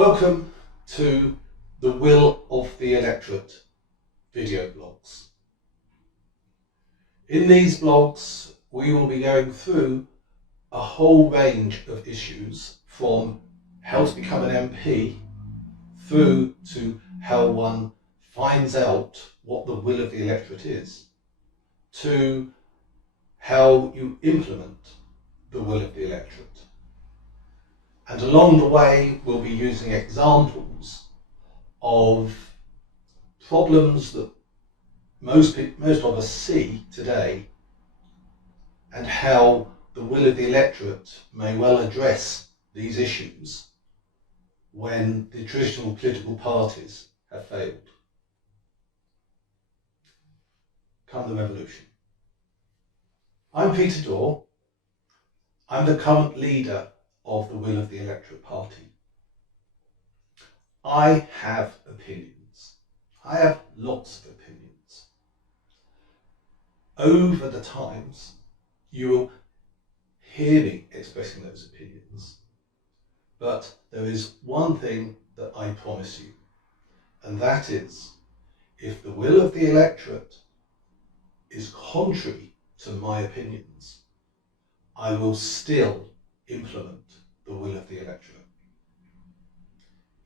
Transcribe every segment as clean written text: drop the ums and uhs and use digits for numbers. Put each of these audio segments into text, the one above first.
Welcome to the Will of the Electorate video blogs. In these blogs, we will be going through a whole range of issues, from how to become an MP through to how one finds out what the will of the electorate is, to how you implement the will of the electorate. And along the way, we'll be using examples of problems that most of us see today, and how the will of the electorate may well address these issues when the traditional political parties have failed. Come the revolution. I'm Peter Dawe. I'm the current leader of the Will of the Electorate party. I have opinions. I have lots of opinions. Over the times, you will hear me expressing those opinions. But there is one thing that I promise you, and that is, if the will of the electorate is contrary to my opinions, I will still implement the will of the electorate,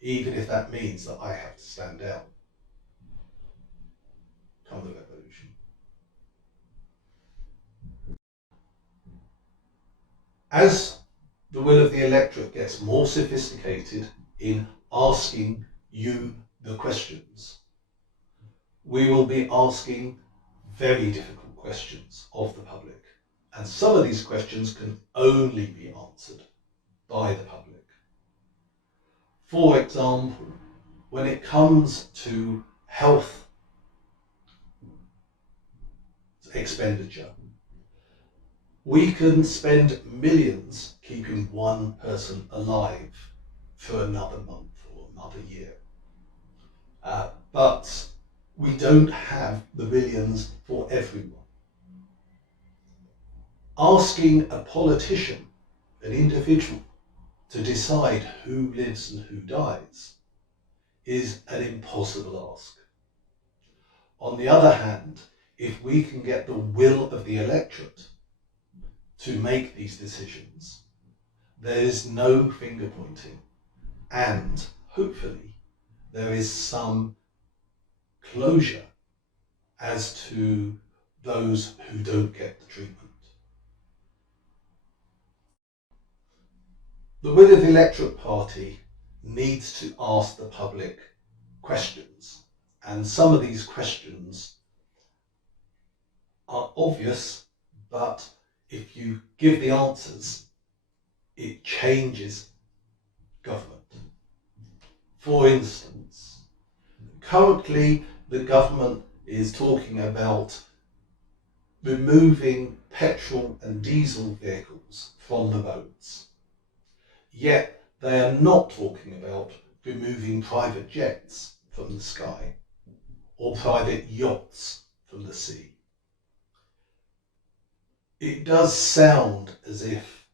even if that means that I have to stand down. Come the revolution. As the will of the electorate gets more sophisticated in asking you the questions, we will be asking very difficult questions of the public. And some of these questions can only be answered by the public. For example, when it comes to health expenditure, we can spend millions keeping one person alive for another month or another year. But we don't have the billions for everyone. Asking a politician, an individual, to decide who lives and who dies is an impossible ask. On the other hand, if we can get the will of the electorate to make these decisions, there is no finger pointing, and hopefully there is some closure as to those who don't get the treatment. The Will of the Electorate party needs to ask the public questions, and some of these questions are obvious, but if you give the answers, it changes government. For instance, currently the government is talking about removing petrol and diesel vehicles from the roads. Yet they are not talking about removing private jets from the sky or private yachts from the sea. It does sound as if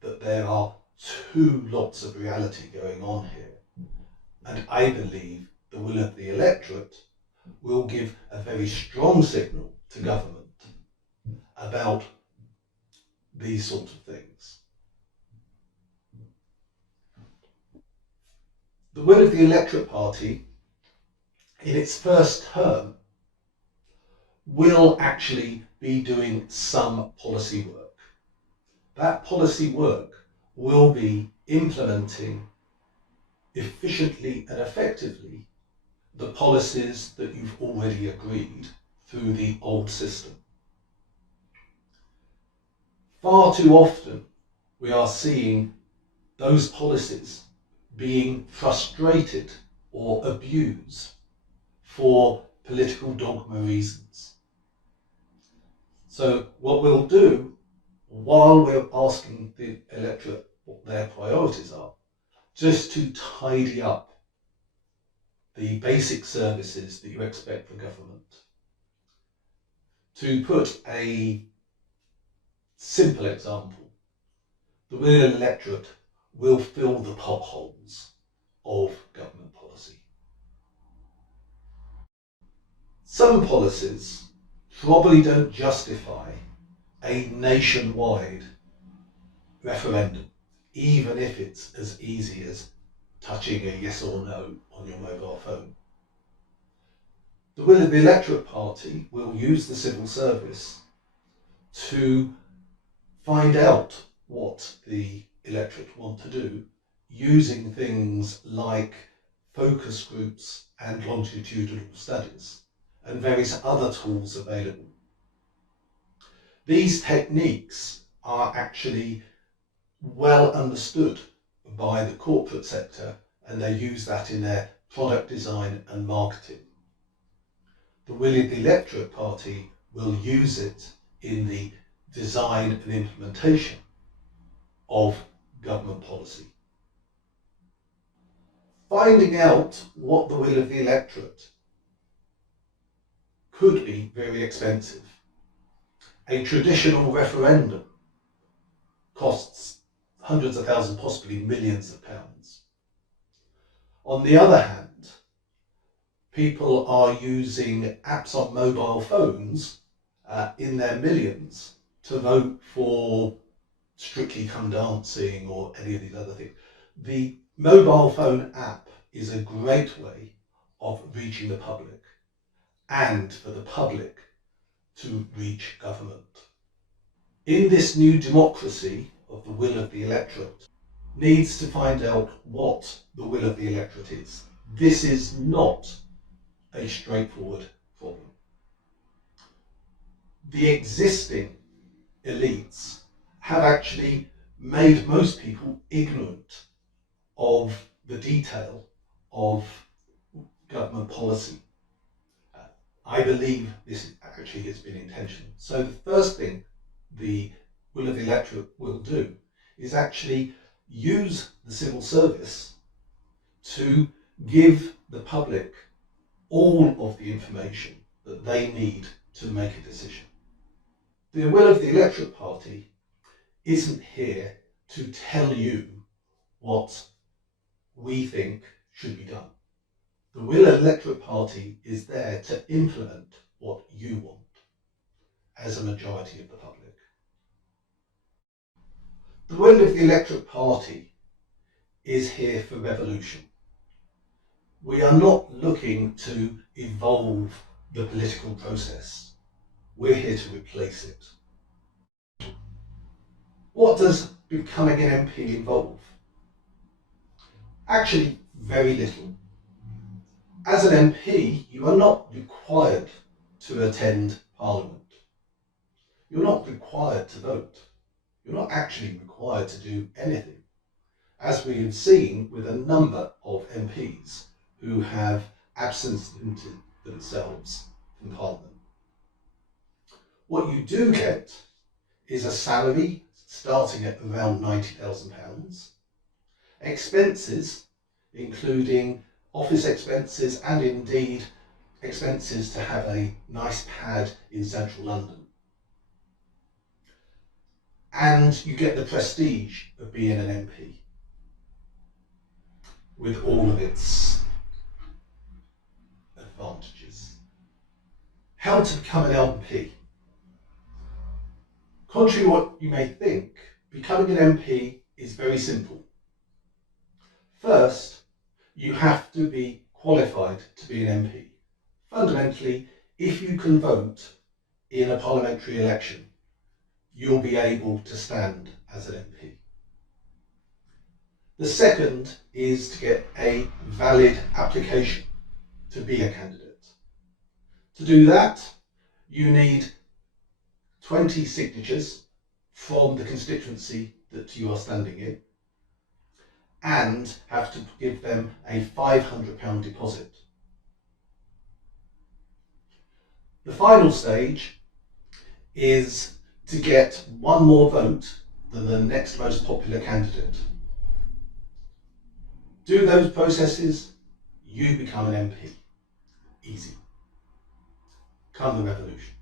that there are two lots of reality going on here, and I believe the will of the electorate will give a very strong signal to government about these sorts of things. The Will of the Electorate party, in its first term, will actually be doing some policy work. That policy work will be implementing efficiently and effectively the policies that you've already agreed through the old system. Far too often we are seeing those policies being frustrated or abused for political dogma reasons. So what we'll do, while we're asking the electorate what their priorities are, just to tidy up the basic services that you expect from government. To put a simple example, the Will of the Electorate will fill the potholes of government policy. Some policies probably don't justify a nationwide referendum, even if it's as easy as touching a yes or no on your mobile phone. The Will of the Electorate Party will use the civil service to find out what the electorate want to do using things like focus groups and longitudinal studies and various other tools available. These techniques are actually well understood by the corporate sector, and they use that in their product design and marketing. The Will of the Electorate Party will use it in the design and implementation of government policy. Finding out what the will of the electorate could be very expensive. A traditional referendum costs hundreds of thousands, possibly millions of pounds. On the other hand, people are using apps on mobile phones in their millions to vote for Strictly Come Dancing or any of these other things. The mobile phone app is a great way of reaching the public and for the public to reach government. In this new democracy of the will of the electorate, needs to find out what the will of the electorate is. This is not a straightforward problem. The existing elites have actually made most people ignorant of the detail of government policy. I believe this actually has been intentional. So the first thing the Will of the Electorate will do is actually use the civil service to give the public all of the information that they need to make a decision. The Will of the Electorate Party isn't here to tell you what we think should be done. The Will of the Electorate Party is there to implement what you want as a majority of the public. The Will of the Electorate Party is here for revolution. We are not looking to evolve the political process. We're here to replace it. What does becoming an MP involve? Actually, very little. As an MP, you are not required to attend Parliament. You're not required to vote. You're not actually required to do anything, as we have seen with a number of MPs who have absented themselves from Parliament. What you do get is a salary starting at around £90,000, expenses including office expenses and indeed expenses to have a nice pad in central London. And you get the prestige of being an MP with all of its advantages. How to become an MP? Contrary to what you may think, becoming an MP is very simple. First, you have to be qualified to be an MP. Fundamentally, if you can vote in a parliamentary election, you'll be able to stand as an MP. The second is to get a valid application to be a candidate. To do that, you need 20 signatures from the constituency that you are standing in and have to give them a £500 deposit. The final stage is to get one more vote than the next most popular candidate. Do those processes, you become an MP. Easy. Come the revolution.